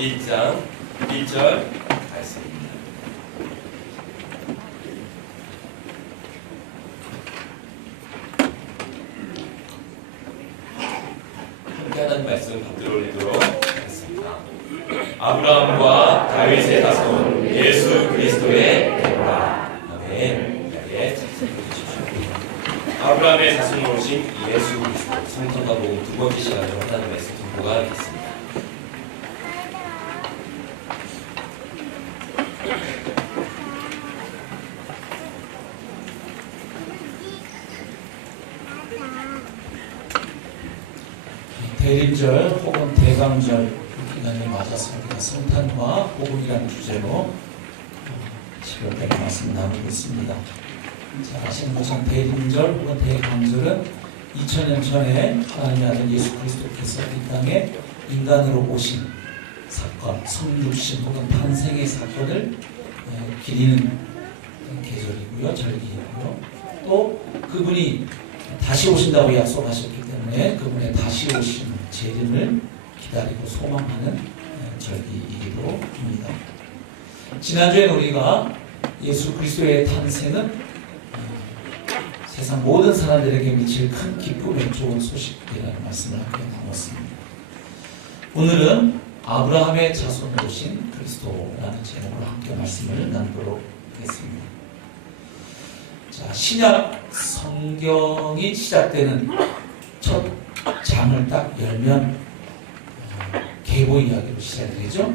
1장 1절 말씀입니다. 함께 하나님 말씀 받들어 올리도록 하겠습니다. 아브라함과 다윗의 자손 예수 그리스도의 대보라. 아멘. 네, 아브라함의 자손으로 오신 예수 그리스도 성경과 복음 두 번째 시간으로 하나님 말씀 듣고가 있습니다. 대림절 혹은 대강절 기간에 맞아서 우리가 성탄과 복음이라는 주제로 10월달에 말씀을 나누고 있습니다. 잘 아시는 것처럼 대림절 혹은 대강절은 2000년 전에 하나님의 아들 예수 그리스도께서 이 땅에 인간으로 오신 사건, 성육신 혹은 탄생의 사건을 기리는 계절이고요, 절기이고요. 또 그분이 다시 오신다고 약속하셨기 때문에 그분의 다시 오신 재림을 기다리고 소망하는 절기이기도 합니다. 지난주에 우리가 예수 그리스도의 탄생은 세상 모든 사람들에게 미칠 큰 기쁨의 좋은 소식이라는 말씀을 함께 나눴습니다. 오늘은 아브라함의 자손으로 오신 그리스도라는 제목으로 함께 말씀을 나누도록 하겠습니다. 자, 신약 성경이 시작되는 첫 장을 딱 열면 계보 이야기로 시작이 되죠.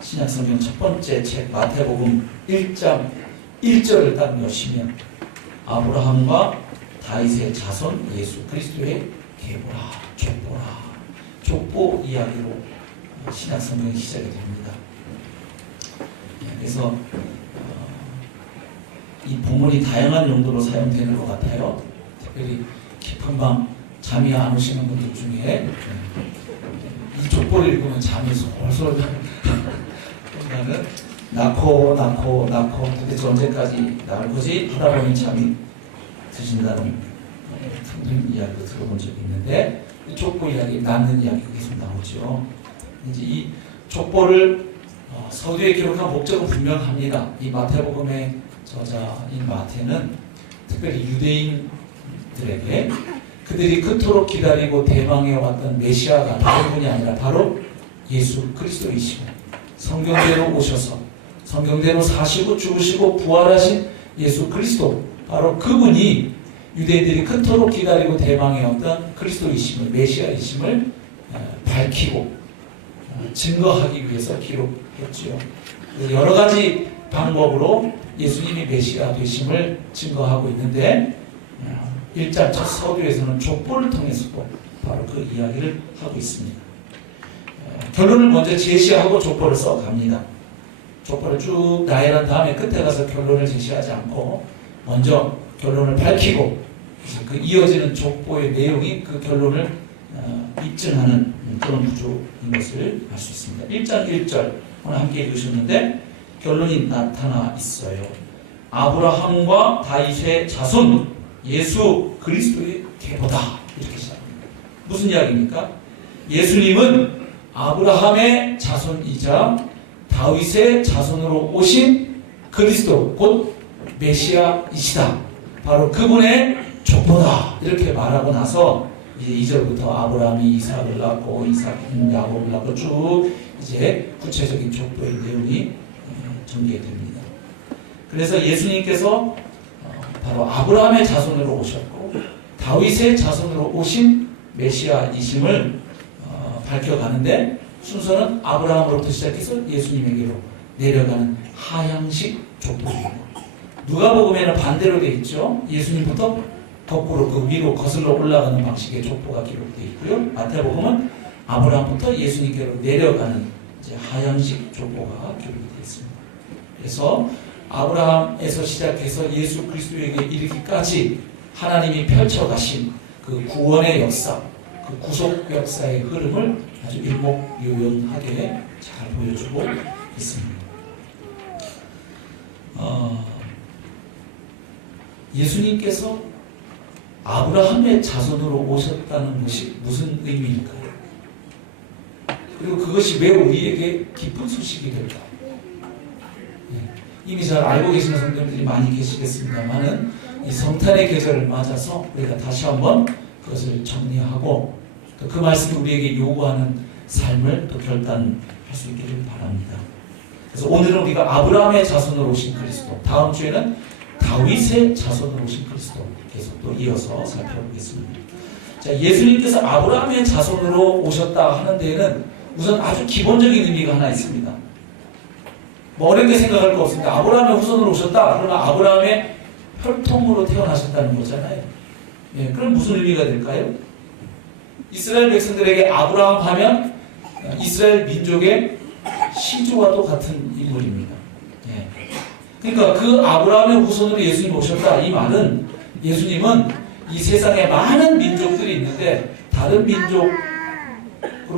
신약 성경 첫 번째 책 마태복음 1장 1절을 딱 여시면 아브라함과 다윗의 자손 예수 그리스도의 계보라, 족보라, 족보 이야기로 신약 성경이 시작이 됩니다. 그래서 이 본문이 다양한 용도로 사용되는 것 같아요. 특별히 깊은 밤 잠이 안 오시는 분들 중에 이 족보를 읽으면 잠이 솔솔 나는 낳고 도대체 언제까지 나올 거지 하다 보니 잠이 드신다는 큰 이야기도 들어본 적이 있는데 이 족보 이야기, 낳는 이야기가 계속 나오죠. 이제 이 족보를 서두에 기록한 목적은 분명합니다. 이 마태복음의 저자인 마태는 특별히 유대인들에게 그들이 그토록 기다리고 대망해왔던 메시아가 다른 분이 아니라 바로 예수 그리스도이시고 성경대로 오셔서 성경대로 사시고 죽으시고 부활하신 예수 그리스도, 바로 그분이 유대인들이 그토록 기다리고 대망해왔던 그리스도이심을, 메시아이심을 밝히고 증거하기 위해서 기록했지요. 여러 가지 방법으로 예수님이 메시아 되심을 증거하고 있는데 1장 첫 서두에서는 족보를 통해서도 바로 그 이야기를 하고 있습니다. 결론을 먼저 제시하고 족보를 써갑니다. 족보를 쭉 나열한 다음에 끝에 가서 결론을 제시하지 않고 먼저 결론을 밝히고 그 이어지는 족보의 내용이 그 결론을 입증하는 그런 구조인 것을 알 수 있습니다. 1장 1절 오늘 함께 읽으셨는데 결론이 나타나 있어요. 아브라함과 다윗의 자손 예수 그리스도의 계보다, 이렇게 시작합니다. 무슨 이야기입니까? 예수님은 아브라함의 자손이자 다윗의 자손으로 오신 그리스도, 곧 메시아이시다. 바로 그분의 족보다, 이렇게 말하고 나서 이제 2절부터 아브라함이 이삭을 낳고 이삭이 야곱을 낳고 쭉 이제 구체적인 족보의 내용이 전개됩니다. 그래서 예수님께서 바로 아브라함의 자손으로 오셨고 다윗의 자손으로 오신 메시아이심을 밝혀가는데 순서는 아브라함으로부터 시작해서 예수님에게로 내려가는 하향식 족보입니다. 누가복음에는 반대로 되어 있죠. 예수님부터 거꾸로 그 위로 거슬러 올라가는 방식의 족보가 기록되어 있고요. 마태복음은 아브라함부터 예수님께로 내려가는 이제 하향식 족보가 기록이 되어 있습니다. 그래서 아브라함에서 시작해서 예수 그리스도에게 이르기까지 하나님이 펼쳐가신 그 구원의 역사, 그 구속 역사의 흐름을 아주 일목요연하게 잘 보여주고 있습니다. 예수님께서 아브라함의 자손으로 오셨다는 것이 무슨 의미일까요? 그리고 그것이 왜 우리에게 기쁜 소식이 될까? 이미 잘 알고 계시는 성도님들이 많이 계시겠습니다만은 이 성탄의 계절을 맞아서 우리가 다시 한번 그것을 정리하고 또 그 말씀이 우리에게 요구하는 삶을 또 결단할 수 있기를 바랍니다. 그래서 오늘은 우리가 아브라함의 자손으로 오신 그리스도, 다음 주에는 다윗의 자손으로 오신 그리스도 계속 또 이어서 살펴보겠습니다. 자, 예수님께서 아브라함의 자손으로 오셨다 하는 데에는 우선 아주 기본적인 의미가 하나 있습니다. 뭐 어렵게 생각할 거 없습니다. 아브라함의 후손으로 오셨다. 그러면 아브라함의 혈통으로 태어나셨다는 거잖아요. 예, 그럼 무슨 의미가 될까요? 이스라엘 백성들에게 아브라함 하면 이스라엘 민족의 시조와도 같은 인물입니다. 예. 그러니까 그 아브라함의 후손으로 예수님 오셨다. 이 말은 예수님은 이 세상에 많은 민족들이 있는데 다른 민족으로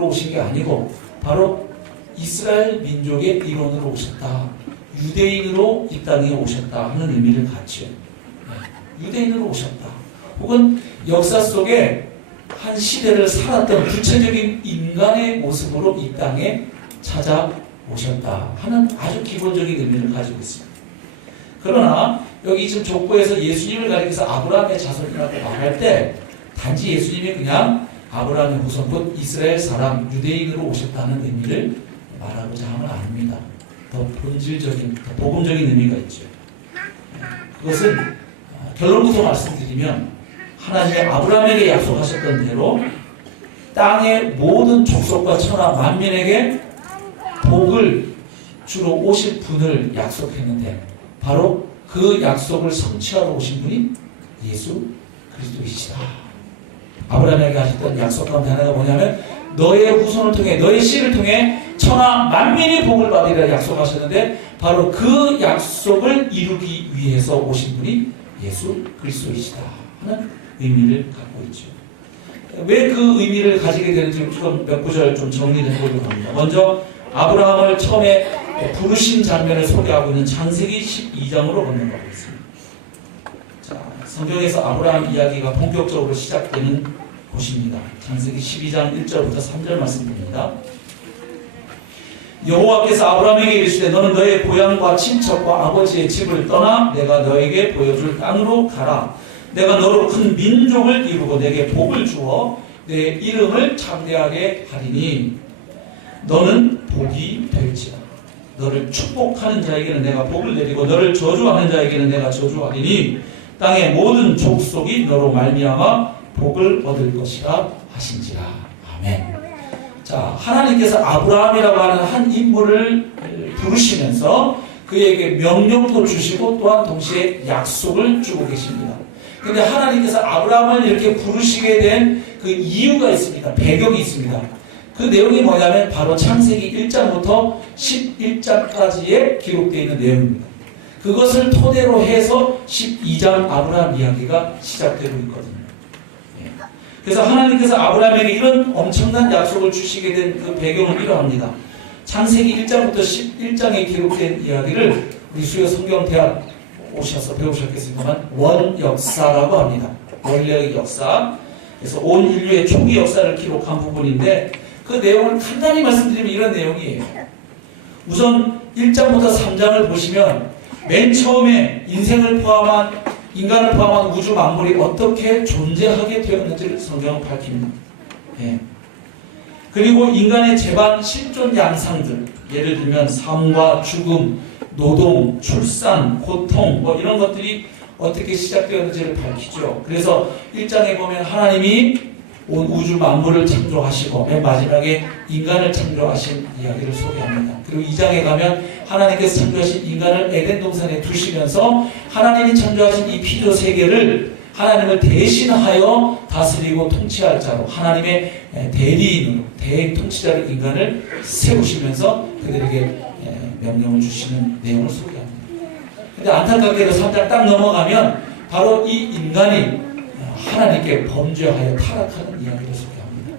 오신 게 아니고 바로 이스라엘 민족의 일원으로 오셨다. 유대인으로 이 땅에 오셨다 하는 의미를 갖죠. 유대인으로 오셨다. 혹은 역사 속에 한 시대를 살았던 구체적인 인간의 모습으로 이 땅에 찾아오셨다 하는 아주 기본적인 의미를 가지고 있습니다. 그러나 여기 지금 족보에서 예수님을 가리켜서 아브라함의 자손이라고 말할 때 단지 예수님이 그냥 아브라함의 후손 곧 이스라엘 사람 유대인으로 오셨다는 의미를 말하고자 하는 건 아닙니다. 더 본질적인, 더 복음적인 의미가 있죠. 그것은 결론부터 말씀드리면 하나님이 아브라함에게 약속하셨던 대로 땅의 모든 족속과 천하 만민에게 복을 주러 오실 분을 약속했는데 바로 그 약속을 성취하러 오신 분이 예수 그리스도이시다. 아브라함에게 하셨던 약속 가운데 하나가 뭐냐면 너의 후손을 통해 너의 씨를 통해 천하 만민이 복을 받으리라 약속하셨는데 바로 그 약속을 이루기 위해서 오신 분이 예수 그리스도이시다 하는 의미를 갖고 있죠. 왜 그 의미를 가지게 되는지 좀 몇 구절 좀 정리를 해보려고 합니다. 먼저 아브라함을 처음에 부르신 장면을 소개하고 있는 창세기 12장으로 건너가고 있습니다. 자, 성경에서 아브라함 이야기가 본격적으로 시작되는 곳입니다. 창세기 12장 1절부터 3절 말씀드립니다. 여호와께서 아브라함에게 이르시되 너는 너의 고향과 친척과 아버지의 집을 떠나 내가 너에게 보여줄 땅으로 가라. 내가 너로 큰 민족을 이루고 내게 복을 주어 내 이름을 창대하게 하리니 너는 복이 될지라. 너를 축복하는 자에게는 내가 복을 내리고 너를 저주하는 자에게는 내가 저주하리니 땅의 모든 족속이 너로 말미암아 복을 얻을 것이라 하신지라. 아멘. 자, 하나님께서 아브라함이라고 하는 한 인물을 부르시면서 그에게 명령도 주시고 또한 동시에 약속을 주고 계십니다. 근데 하나님께서 아브라함을 이렇게 부르시게 된 그 이유가 있습니다. 배경이 있습니다. 그 내용이 뭐냐면 바로 창세기 1장부터 11장까지에 기록되어 있는 내용입니다. 그것을 토대로 해서 12장 아브라함 이야기가 시작되고 있거든요. 그래서 하나님께서 아브라함에게 이런 엄청난 약속을 주시게 된 그 배경은 이러합니다. 창세기 1장부터 11장에 기록된 이야기를 우리 수요 성경대학 오셔서 배우셨겠습니다만 원역사라고 합니다. 원래의 역사. 그래서 온 인류의 초기 역사를 기록한 부분인데 그 내용을 간단히 말씀드리면 이런 내용이에요. 우선 1장부터 3장을 보시면 맨 처음에 인생을 포함한 인간을 포함한 우주 만물이 어떻게 존재하게 되었는지를 성경은 밝힙니다. 예. 그리고 인간의 재반 실존 양상들, 예를 들면 삶과 죽음, 노동, 출산, 고통 뭐 이런 것들이 어떻게 시작되었는지를 밝히죠. 그래서 1장에 보면 하나님이 온 우주 만물을 창조하시고 맨 마지막에 인간을 창조하신 이야기를 소개합니다. 그리고 2장에 가면 하나님께서 창조하신 인간을 에덴 동산에 두시면서 하나님이 창조하신 이 피조 세계를 하나님을 대신하여 다스리고 통치할 자로 하나님의 대리인으로 대통치자로 인간을 세우시면서 그들에게 명령을 주시는 내용을 소개합니다. 근데 안타깝게도 3장 딱 넘어가면 바로 이 인간이 하나님께 범죄하여 타락하는 이야기를 소개합니다.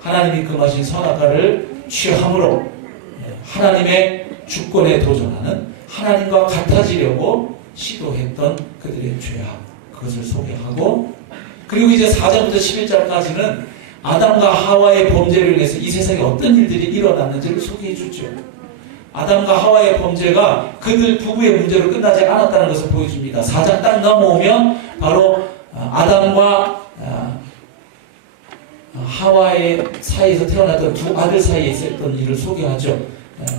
하나님이 금하신 선악과를 취함으로 하나님의 주권에 도전하는 하나님과 같아지려고 시도했던 그들의 죄악 그것을 소개하고 그리고 이제 4장부터 11장까지는 아담과 하와의 범죄를 인해서 이 세상에 어떤 일들이 일어났는지를 소개해 주죠. 아담과 하와의 범죄가 그들 부부의 문제로 끝나지 않았다는 것을 보여줍니다. 4장 딱 넘어오면 바로 아담과 하와의 사이에서 태어났던 두 아들 사이에 있었던 일을 소개하죠.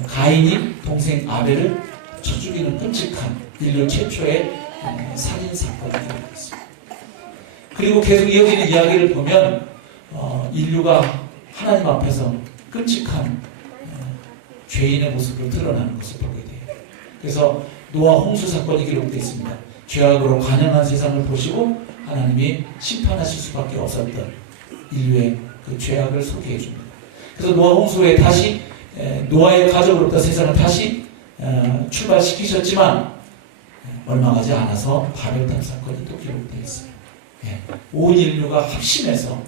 가인이 동생 아벨을 쳐 죽이는 끔찍한 인류 최초의 살인 사건이 일어났습니다. 그리고 계속 이어지는 이야기를 보면 인류가 하나님 앞에서 끔찍한 죄인의 모습으로 드러나는 것을 보게 돼요. 그래서 노아 홍수 사건이 기록되어 있습니다. 죄악으로 관영한 세상을 보시고 하나님이 심판하실 수밖에 없었던 인류의 그 죄악을 소개해 줍니다. 그래서 노아 홍수 후에 다시 노아의 가족으로부터 세상을 다시 출발시키셨지만 얼마 가지 않아서 바벨탑 사건이 또 기록되어 있어요. 온 인류가 합심해서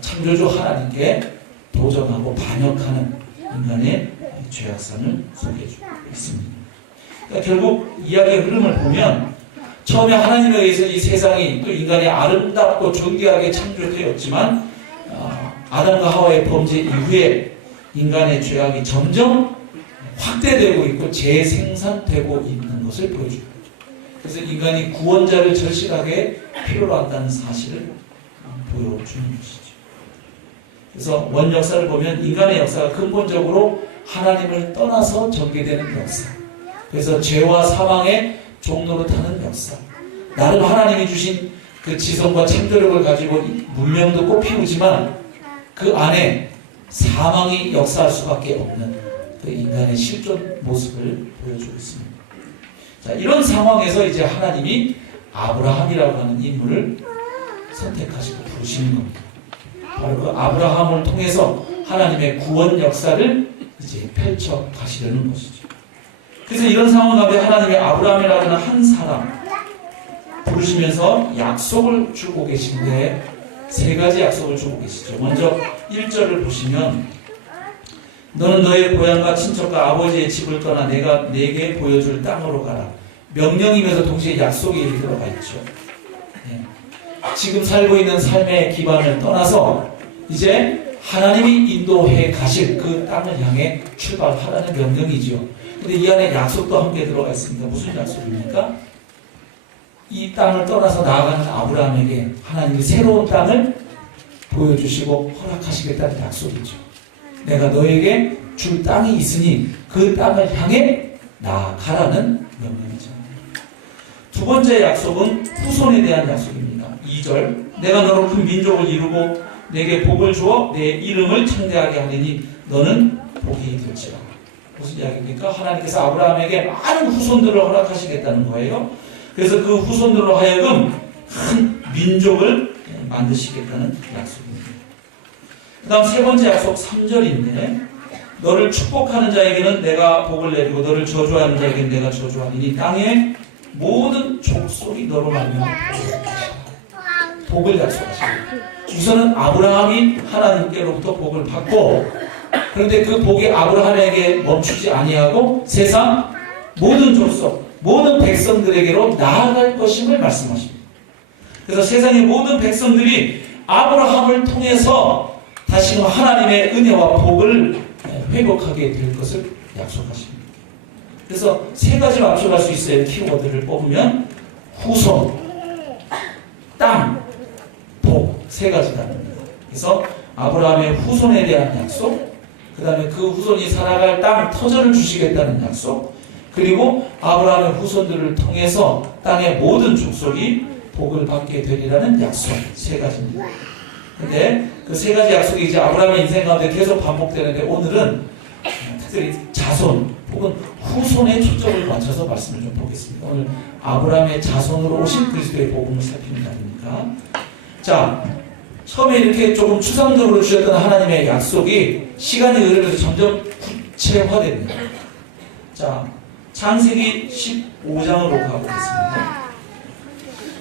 창조주 하나님께 도전하고 반역하는 인간의 죄악상을 소개해주고 있습니다. 그러니까 결국 이야기의 흐름을 보면 처음에 하나님에 의해서 이 세상이 또 인간이 아름답고 존귀하게 창조되었지만 아담과 하와의 범죄 이후에 인간의 죄악이 점점 확대되고 있고 재생산되고 있는 것을 보여줍니다. 그래서 인간이 구원자를 절실하게 필요로 한다는 사실을 보여주는 것이죠. 그래서 원 역사를 보면 인간의 역사가 근본적으로 하나님을 떠나서 전개되는 역사. 그래서 죄와 사망의 종로로 타는 역사. 나름 하나님이 주신 그 지성과 창조력을 가지고 문명도 꽃피우지만 그 안에 사망이 역사할 수밖에 없는 그 인간의 실존 모습을 보여주고 있습니다. 자, 이런 상황에서 이제 하나님이 아브라함이라고 하는 인물을 선택하시고 부르시는 겁니다. 바로 그 아브라함을 통해서 하나님의 구원 역사를 이제 펼쳐 가시려는 것이죠. 그래서 이런 상황 가운데 하나님의 아브라함이라고 하는 한 사람 부르시면서 약속을 주고 계신데 세 가지 약속을 주고 계시죠. 먼저 1절을 보시면 너는 너의 고향과 친척과 아버지의 집을 떠나 내가 내게 보여줄 땅으로 가라. 명령이면서 동시에 약속이 들어가 있죠. 지금 살고 있는 삶의 기반을 떠나서 이제 하나님이 인도해 가실 그 땅을 향해 출발하라는 명령이죠. 근데 이 안에 약속도 함께 들어가 있습니다. 무슨 약속입니까? 이 땅을 떠나서 나아가는 아브라함에게 하나님이 새로운 땅을 보여주시고 허락하시겠다는 약속이죠. 내가 너에게 줄 땅이 있으니 그 땅을 향해 나아가라는 명령이죠. 두 번째 약속은 후손에 대한 약속입니다. 2절 내가 너로 큰 민족을 이루고 내게 복을 주어 내 이름을 창대하게 하리니 너는 복이 될지라. 무슨 이야기입니까? 하나님께서 아브라함에게 많은 후손들을 허락하시겠다는 거예요. 그래서 그 후손들로 하여금 큰 민족을 만드시겠다는 약속입니다. 그 다음 세 번째 약속 3절인데 너를 축복하는 자에게는 내가 복을 내리고 너를 저주하는 자에게는 내가 저주하리니 땅의 모든 족속이 너로 말미암아 복을 약속하십니다. 우선은 아브라함이 하나님께로부터 복을 받고 그런데 그 복이 아브라함에게 멈추지 아니하고 세상 모든 족속 모든 백성들에게로 나아갈 것임을 말씀하십니다. 그래서 세상의 모든 백성들이 아브라함을 통해서 다시금 하나님의 은혜와 복을 회복하게 될 것을 약속하십니다. 그래서 세 가지 맞춰갈 수 있어요. 키워드를 뽑으면 후손, 땅, 복 세 가지다. 그래서 아브라함의 후손에 대한 약속, 그 다음에 그 후손이 살아갈 땅 터전을 주시겠다는 약속, 그리고 아브라함의 후손들을 통해서 땅의 모든 족속이 복을 받게 되리라는 약속 세 가지입니다. 근데 그 세 가지 약속이 이제 아브라함의 인생 가운데 계속 반복되는데 오늘은 특별히 자손 혹은 후손에 초점을 맞춰서 말씀을 좀 보겠습니다. 오늘 아브라함의 자손으로 오신 그리스도의 복음을 살피는 날이니까. 자, 처음에 이렇게 조금 추상적으로 주셨던 하나님의 약속이 시간이 흐르면서 점점 구체화됩니다. 자, 창세기 15장으로 가보겠습니다.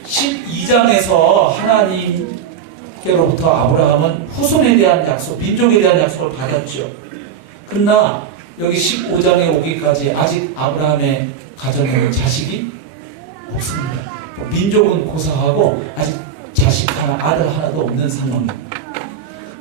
12장에서 하나님께로부터 아브라함은 후손에 대한 약속, 민족에 대한 약속을 받았죠. 그러나 여기 15장에 오기까지 아직 아브라함의 가정에는 자식이 없습니다. 민족은 고사하고 아직 자식 하나, 아들 하나도 없는 상황입니다.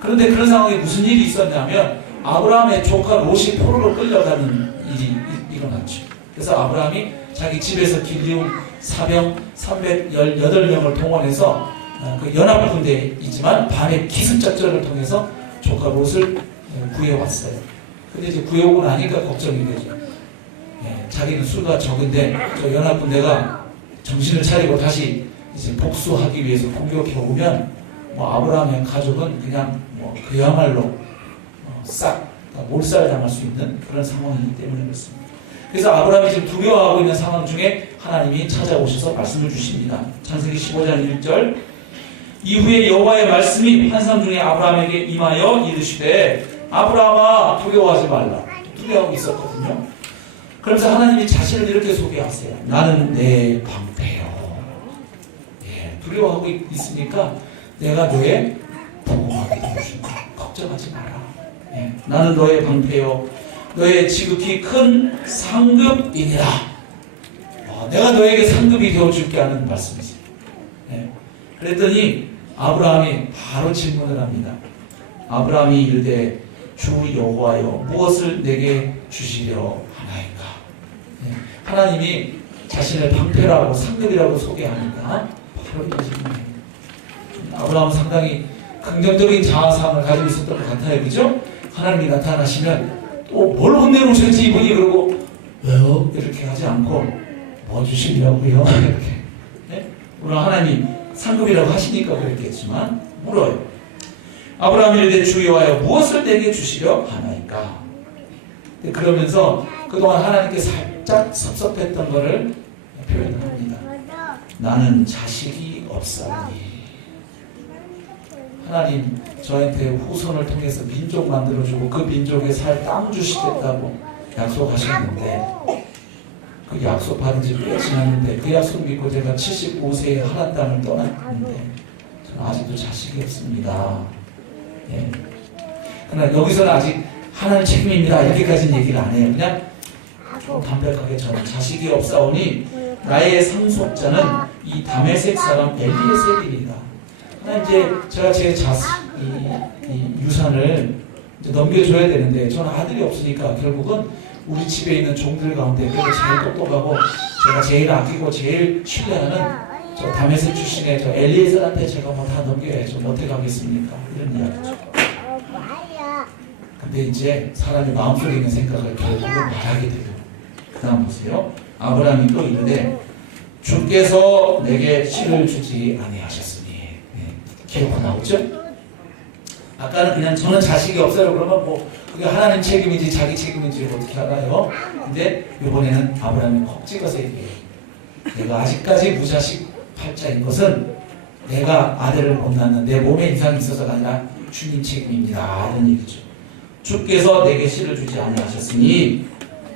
그런데 그런 상황에 무슨 일이 있었냐면 아브라함의 조카 롯이 포로로 끌려가는 일이 일어났죠. 그래서 아브라함이 자기 집에서 길리온 사병 318명을 동원해서 그 연합군대이지만 밤에 기습작전을 통해서 조카 롯을 구해왔어요. 근데 이제 구해오고 나니까 걱정이 되죠. 자기는 수가 적은데 저 연합군대가 정신을 차리고 다시 이제 복수하기 위해서 공격해 오면 뭐 아브라함의 가족은 그냥 뭐 그야말로 싹 몰살당할 수 있는 그런 상황이기 때문에 그렇습니다. 그래서 아브라함이 지금 두려워하고 있는 상황 중에 하나님이 찾아오셔서 말씀을 주십니다. 창세기 15장 1절 이후에 여호와의 말씀이 환상 중에 아브라함에게 임하여 이르시되 아브라함아 두려워하지 말라. 두려워하고 있었거든요. 그러면서 하나님이 자신을 이렇게 소개하세요. 나는 내 방패요. 두려워하고 있으니까 내가 너의 보호하게 되어준다. 걱정하지 마라. 나는 너의 방패요. 너의 지극히 큰 상급이니라. 내가 너에게 상급이 되어줄게 하는 말씀이지. 그랬더니 아브라함이 바로 질문을 합니다. 아브라함이 이르되 주 여호와여 무엇을 내게 주시려 하나이까. 하나님이 자신을 방패라고 상급이라고 소개하니까 바로 이 질문이에요. 아브라함은 상당히 긍정적인 자아상을 가지고 있었던 것 같아요. 그죠? 하나님이 나타나시면 또 뭘 혼내놓으실지 이분이 그러고 왜요? 이렇게 하지 않고 뭐 주시려고요? 이렇게. 물론 하나님이 상급이라고 하시니까 그랬겠지만 물어요. 아브라함이 이르되 주 여호와여 무엇을 내게 주시려 하나이까. 그러면서 그동안 하나님께 살짝 섭섭했던 것을 표현합니다. 나는 자식이 없사오니. 하나님 저한테 후손을 통해서 민족 만들어주고 그 민족에 살 땅 주시겠다고 약속하셨는데 그 약속 받은 지 꽤 지났는데 그 약속 믿고 제가 75세에 하나님 땅을 떠났는데 저는 아직도 자식이 없습니다. 그러나 여기서는 아직 하나님 책임입니다 이렇게까지는 얘기를 안 해요. 그냥 좀 담백하게 저는 자식이 없사오니 나의 상속자는 이 다메섹 사람 엘리에셀이다. 이제 제가 제 이 유산을 이제 넘겨줘야 되는데 저는 아들이 없으니까 결국은 우리 집에 있는 종들 가운데 그래도 제일 똑똑하고 제가 제일 아끼고 제일 신뢰하는 저 다메섹 출신의 저 엘리에셀한테 제가 뭐 다 넘겨야죠. 어떻게 하겠습니까? 이런 이야기죠. 근데 이제 사람이 마음속에 있는 생각을 결국은 말하게 돼요. 그 다음 보세요. 아브라함이 또 이르되 주께서 내게 씨를 주지 아니하셨으니. 기록 나오죠? 아까는 그냥 저는 자식이 없어요. 그러면 뭐 그게 하나님 책임인지 자기 책임인지 어떻게 알아요? 근데 이번에는 아브라함이 콕 찍어서 얘기해요. 내가 아직까지 무자식 팔자인 것은 내가 아들을 못 낳는 내 몸에 이상이 있어서가 아니라 주님 책임입니다. 이런 얘기죠. 주께서 내게 씨를 주지 아니하셨으니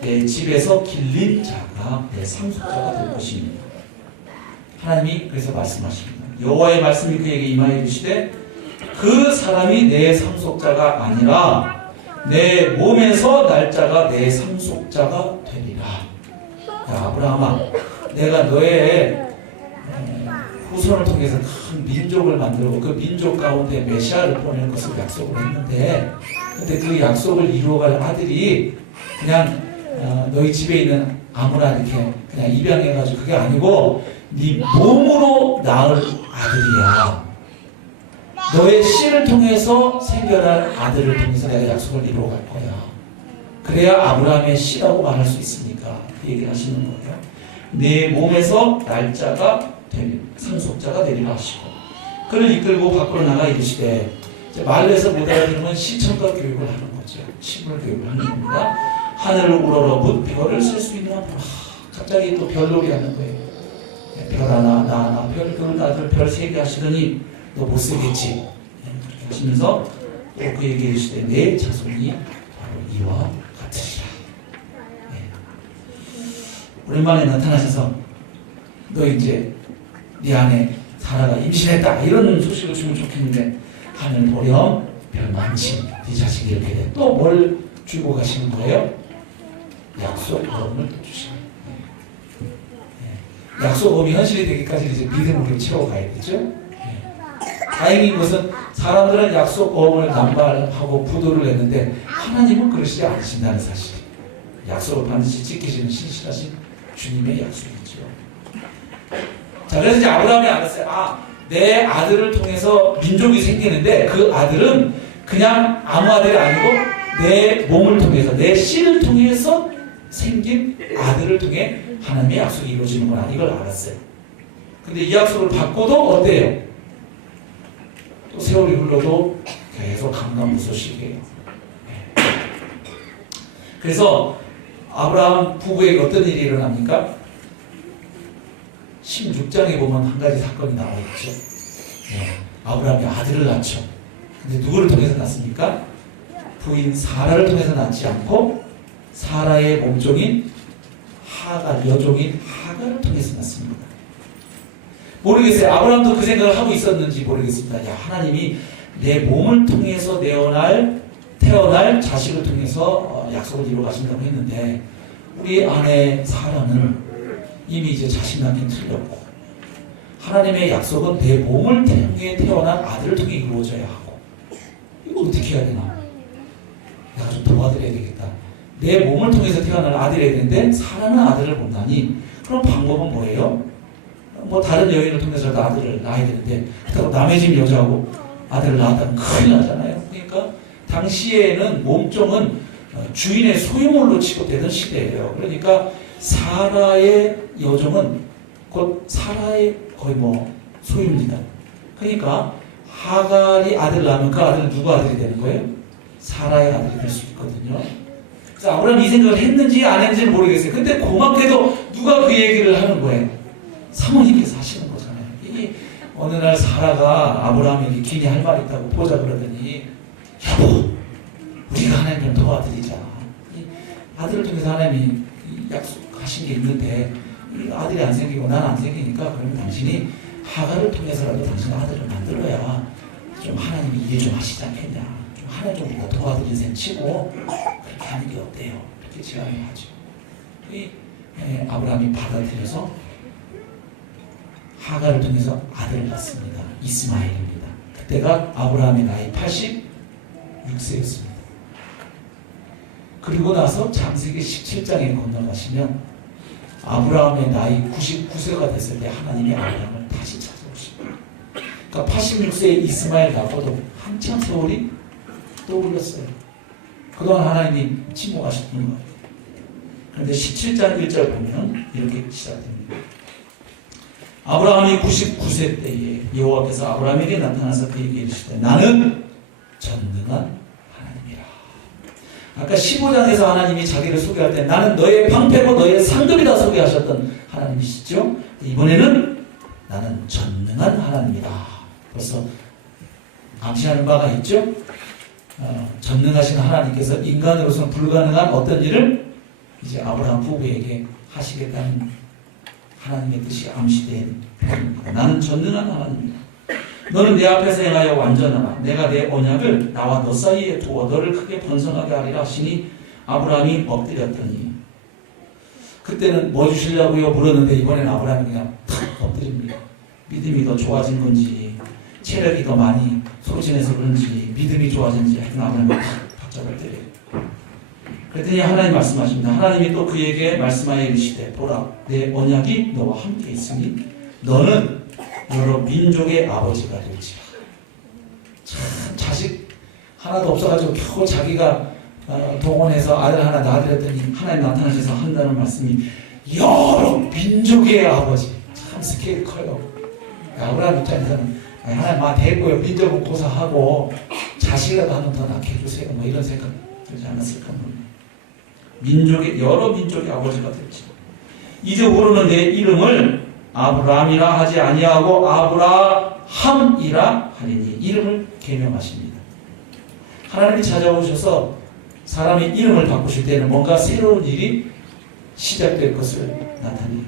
내 집에서 길린 자가 내 상속자가 될 것입니다. 하나님이 그래서 말씀하십니다. 여호와의 말씀이 그에게 임하여 이르시되 그 사람이 내 상속자가 아니라 내 몸에서 날 자가 내 상속자가 되리라. 야, 아브라함아, 내가 너의 후손을 통해서 큰 민족을 만들고 그 민족 가운데 메시아를 보낼 것을 약속을 했는데 근데 그 약속을 이루어갈 아들이 그냥 너희 집에 있는 아무나 이렇게 그냥 입양해가지고 그게 아니고 네 몸으로 낳을 아들이야. 너의 씨를 통해서 생겨날 아들을 통해서 내가 약속을 이루어갈 거야. 그래야 아브라함의 씨라고 말할 수 있으니까 그 얘기를 하시는 거예요. 내 몸에서 날짜가 상속자가 되리라 하시고 그를 이끌고 밖으로 나가 이르시되 말에서 못 알아들으면 시청각 교육을 하는 거죠. 식물 교육을 하는 겁니다. 하늘을 우러러 묻 별을 셀 수 있나 보라. 갑자기 또 별놀이 하는 거예요. 별 하나, 나 하나, 별 아들 별 3개 하시더니 너 못 쓰겠지. 그렇게 하시면서 또 그에게 이르시되 내 자손이 바로 이와 같으리라. 오랜만에 나타나셔서 너 이제 네 안에 사라가 임신했다 이런 소식을 주면 좋겠는데 하늘 보렴 별 많지. 네 자식이 이렇게 돼. 또 뭘 주고 가시는 거예요? 약속범을 또 주시는 약속범이 현실이 되기까지 이제 믿음으로 채워가야 되죠. 다행인 것은 사람들은 약속 어음을 남발하고 부도를 냈는데 하나님은 그러시지 않으신다는 사실. 약속을 반드시 지키시는 신실하신 주님의 약속이죠. 자, 그래서 이제 아브라함이 알았어요. 내 아들을 통해서 민족이 생기는데 그 아들은 그냥 아무 아들이 아니고 내 몸을 통해서, 내 씨를 통해서 생긴 아들을 통해 하나님의 약속이 이루어지는구나. 이걸 알았어요. 근데 이 약속을 받고도 어때요? 또 세월이 흘러도 계속 감감무소식이에요. 그래서 아브라함 부부에게 어떤 일이 일어납니까? 16장에 보면 한 가지 사건이 나와 있죠. 아브라함이 아들을 낳죠. 근데 누구를 통해서 낳습니까? 부인 사라를 통해서 낳지 않고 사라의 몸종인 하갈, 여종인 하갈을 통해서 낳습니다. 모르겠어요. 아브라함도 그 생각을 하고 있었는지 모르겠습니다. 하나님이 내 몸을 통해서 태어날 자식을 통해서 약속을 이루어 가신다고 했는데 우리 아내 사라는 이미 이제 자식 낳긴 틀렸고 하나님의 약속은 내 몸을 통해 태어난 아들을 통해 이루어져야 하고 이거 어떻게 해야 되나? 내가 좀 도와드려야 되겠다. 내 몸을 통해서 태어난 아들이 되는데 사라는 아들을 못 낳니? 그럼 방법은 뭐예요? 다른 여인을 통해서도 아들을 낳아야 되는데 그렇다고 남의 집 여자하고 아들을 낳았다면 큰일 나잖아요. 그러니까 당시에는 몸종은 주인의 소유물로 취급되던 시대예요. 그러니까 사라의 여종은 곧 사라의 거의 소유입니다. 그러니까 하갈이 아들을 낳으면 그 아들은 누구 아들이 되는 거예요? 사라의 아들이 될 수 있거든요. 그래서 아브라함이 이 생각을 했는지 안 했는지는 모르겠어요. 근데 고맙게도 누가 그 얘기를 하는 거예요? 사모님께서 하시는 거잖아요. 이게 어느 날 사라가 아브라함에게 괜히 할 말이 있다고 보자 그러더니 여보, 우리가 하나님을 도와드리자. 아들을 통해서 하나님이 약속하신 게 있는데 아들이 안 생기고 난 안 생기니까 그러면 당신이 하갈을 통해서라도 당신 아들을 만들어야 좀 하나님이 이해 좀 하시지 않겠냐. 좀 하나님 좀 우리가 도와드리는 셈 치고 그렇게 하는 게 어때요? 이렇게 제안을 하죠. 아브라함이 받아들여서 하갈을 통해서 아들을 낳습니다. 이스마엘입니다. 그때가 아브라함의 나이 86세였습니다. 그리고 나서 창세기 17장에 건너가시면 아브라함의 나이 99세가 됐을 때 하나님이 아브라함을 다시 찾아오십니다. 그러니까 86세의 이스마엘 낳고도 한참 세월이 떠올렸어요. 그동안 하나님이 침묵하셨던 거예요. 그런데 17장 1절 보면 이렇게 시작됩니다. 아브라함이 99세 때에 여호와께서 아브라함에게 나타나서 그에게 이르시되 나는 전능한 하나님이라. 아까 15장에서 하나님이 자기를 소개할 때 나는 너의 방패고 너의 상급이다 소개하셨던 하나님이시죠. 이번에는 나는 전능한 하나님이다. 벌써 암시하는 바가 있죠. 전능하신 하나님께서 인간으로서는 불가능한 어떤 일을 이제 아브라함 부부에게 하시겠다는 하나님의 뜻이 암시된 표현입니다. 나는 전능한 하나님이다. 너는 내 앞에서 행하여 완전하라. 내가 내 언약을 나와 너 사이에 두어 너를 크게 번성하게 하리라 하시니 아브라함이 엎드렸더니 그때는 뭐 주시려고요 물었는데 이번에는 아브라함이 그냥 탁 엎드립니다. 믿음이 더 좋아진 건지 체력이 더 많이 소진해서 그런지 믿음이 좋아진지 하여튼 아브라함이 탁 바짝 엎드려요. 그랬더니 하나님 말씀하십니다. 하나님이 또 그에게 말씀하여 이르시되 보라 내 언약이 너와 함께 있으니 너는 여러 민족의 아버지가 될지라. 참 자식 하나도 없어가지고 겨우 자기가 동원해서 아들 하나 낳아드렸더니 하나님 나타나셔서 한다는 말씀이 여러 민족의 아버지. 참 스케일이 커요. 아브라함 입장에서는 하나님 대고요 민족은 고사하고 자식이라도 한 번 더 낳게 해주세요. 이런 생각 들지 않았을까 모릅니다. 여러 민족의 아버지가 될지. 이제부로는 내 이름을 아브라함이라 하지 아니하고 아브라함이라 하리니 이름을 계명하십니다. 하나님이 찾아오셔서 사람이 이름을 바꾸실 때는 뭔가 새로운 일이 시작될 것을 나타내요.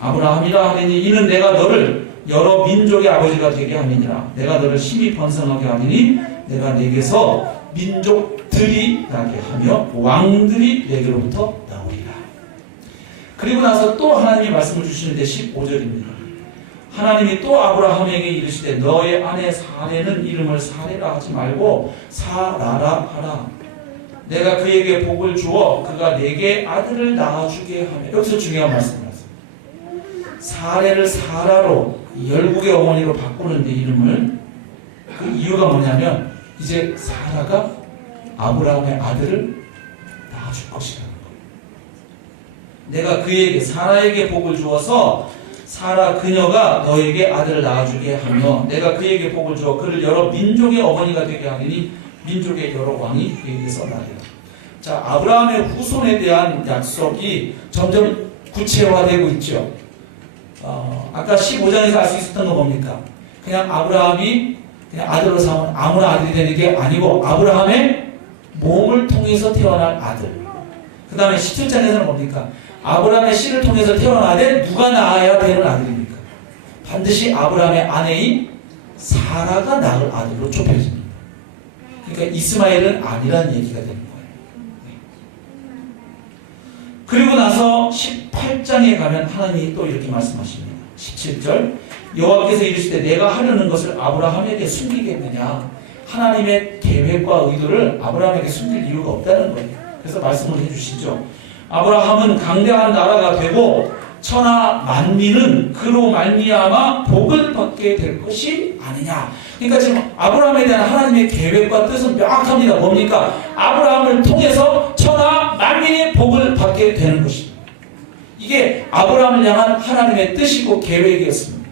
아브라함이라 하리니 이는 내가 너를 여러 민족의 아버지가 되게 하느니라. 내가 너를 심히 번성하게 하리니 내가 네게서 민족들이 나게 하며 왕들이 내게로부터 나오리라. 그리고 나서 또 하나님이 말씀을 주시는데 15절입니다. 하나님이 또 아브라함에게 이르시되 너의 아내 사레는 이름을 사레라 하지 말고 사라라 하라. 내가 그에게 복을 주어 그가 내게 아들을 낳아주게 하며. 여기서 중요한 말씀을 하세요. 사레를 사라로 열국의 어머니로 바꾸는데 이름을, 그 이유가 뭐냐면 이제 사라가 아브라함의 아들을 낳아줄 것이라는 거예요. 내가 그에게 사라에게 복을 주어서 사라 그녀가 너에게 아들을 낳아주게 하며 내가 그에게 복을 주어 그를 여러 민족의 어머니가 되게 하리니 민족의 여러 왕이 그에게서 나리라. 자, 아브라함의 후손에 대한 약속이 점점 구체화되고 있죠. 아까 15장에서 알 수 있었던 거 뭡니까? 그냥 아브라함이 그냥 아들로 삼은 아무나 아들이 되는 게 아니고 아브라함의 몸을 통해서 태어날 아들. 그 다음에 17장에서는 뭡니까? 아브라함의 씨를 통해서 태어나되 누가 낳아야 되는 아들입니까? 반드시 아브라함의 아내인 사라가 낳을 아들로 좁혀집니다. 그러니까 이스마엘은 아니라는 얘기가 되는 거예요. 그리고 나서 18장에 가면 하나님이 또 이렇게 말씀하십니다. 17절 여호와께서 이르시되 내가 하려는 것을 아브라함에게 숨기겠느냐. 하나님의 계획과 의도를 아브라함에게 숨길 이유가 없다는 거예요. 그래서 말씀을 해주시죠. 아브라함은 강대한 나라가 되고 천하 만민은 그로 말미암아 복을 받게 될 것이 아니냐. 그러니까 지금 아브라함에 대한 하나님의 계획과 뜻은 명확합니다. 뭡니까? 아브라함을 통해서 천하 만민이 복을 받게 되는 것입니다. 이게 아브라함을 향한 하나님의 뜻이고 계획이었습니다.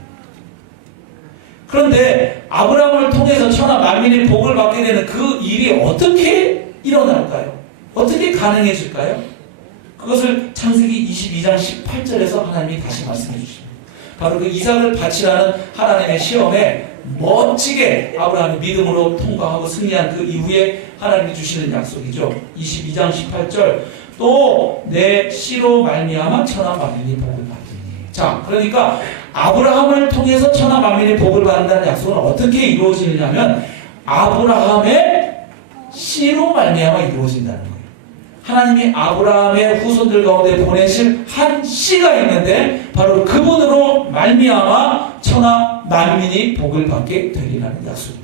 그런데 아브라함을 통해서 천하 만민이 복을 받게 되는 그 일이 어떻게 일어날까요? 어떻게 가능해질까요? 그것을 창세기 22장 18절에서 하나님이 다시 말씀해 주십니다. 바로 그 이삭을 바치라는 하나님의 시험에 멋지게 아브라함이 믿음으로 통과하고 승리한 그 이후에 하나님이 주시는 약속이죠. 22장 18절 또 내 씨로 말미암아 천하 만민이 복을 받으니. 자, 그러니까 아브라함을 통해서 천하 만민이 복을 받는다는 약속은 어떻게 이루어지느냐면 아브라함의 씨로 말미암아 이루어진다는 거예요. 하나님이 아브라함의 후손들 가운데 보내실 한 씨가 있는데 바로 그분으로 말미암아 천하 만민이 복을 받게 되리라는 약속입니다.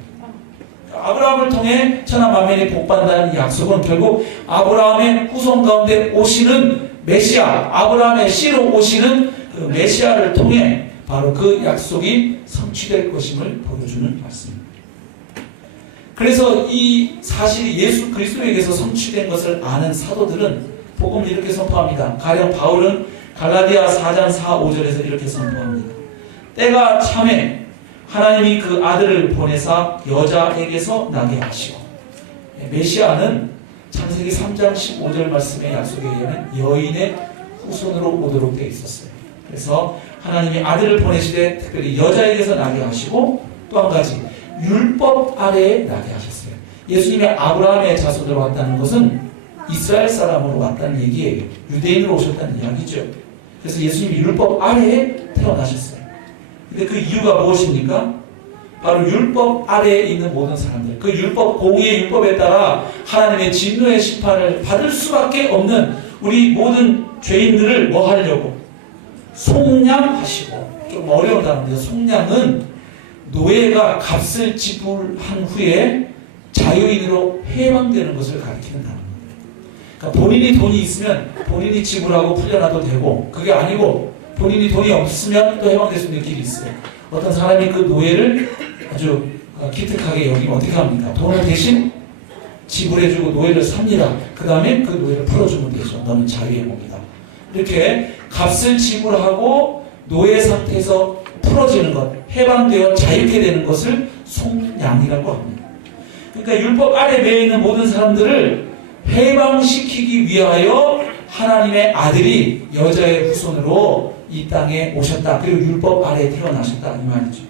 아브라함을 통해 천하 만민이 복받는다는 약속은 결국 아브라함의 후손 가운데 오시는 메시아, 아브라함의 씨로 오시는 그 메시아를 통해 바로 그 약속이 성취될 것임을 보여주는 말씀입니다. 그래서 이 사실이 예수 그리스도에게서 성취된 것을 아는 사도들은 복음을 이렇게 선포합니다. 가령 바울은 갈라디아 4장 4, 5절에서 이렇게 선포합니다. 때가 참에 하나님이 그 아들을 보내사 여자에게서 나게 하시고. 메시아는 창세기 3장 15절 말씀의 약속에 의하면 여인의 후손으로 오도록 되어 있었어요. 그래서 하나님이 아들을 보내시되 특별히 여자에게서 나게 하시고 또 한 가지 율법 아래에 나게 하셨어요. 예수님이 아브라함의 자손으로 왔다는 것은 이스라엘 사람으로 왔다는 얘기예요. 유대인으로 오셨다는 이야기죠. 그래서 예수님이 율법 아래에 태어나셨어요. 근데 그 이유가 무엇입니까? 바로 율법 아래에 있는 모든 사람들, 그 율법, 공의의 율법에 따라 하나님의 진노의 심판을 받을 수밖에 없는 우리 모든 죄인들을 뭐 하려고? 속량하시고. 좀 어려운 단어인데 속량은 노예가 값을 지불한 후에 자유인으로 해방되는 것을 가리키는 단어입니다. 그러니까 본인이 돈이 있으면 본인이 지불하고 풀려나도 되고, 그게 아니고 본인이 돈이 없으면 또 해방될 수 있는 길이 있어요. 어떤 사람이 그 노예를 아주 기특하게 여기면 어떻게 합니까? 돈을 대신 지불해주고 노예를 삽니다. 그 다음에 그 노예를 풀어주면 되죠. 너는 자유의 몸이다. 이렇게 값을 지불하고 노예 상태에서 풀어지는 것, 해방되어 자유케 되는 것을 속량이라고 합니다. 그러니까 율법 아래 매여 있는 모든 사람들을 해방시키기 위하여 하나님의 아들이 여자의 후손으로 이 땅에 오셨다. 그리고 율법 아래에 태어나셨다. 이 말이죠.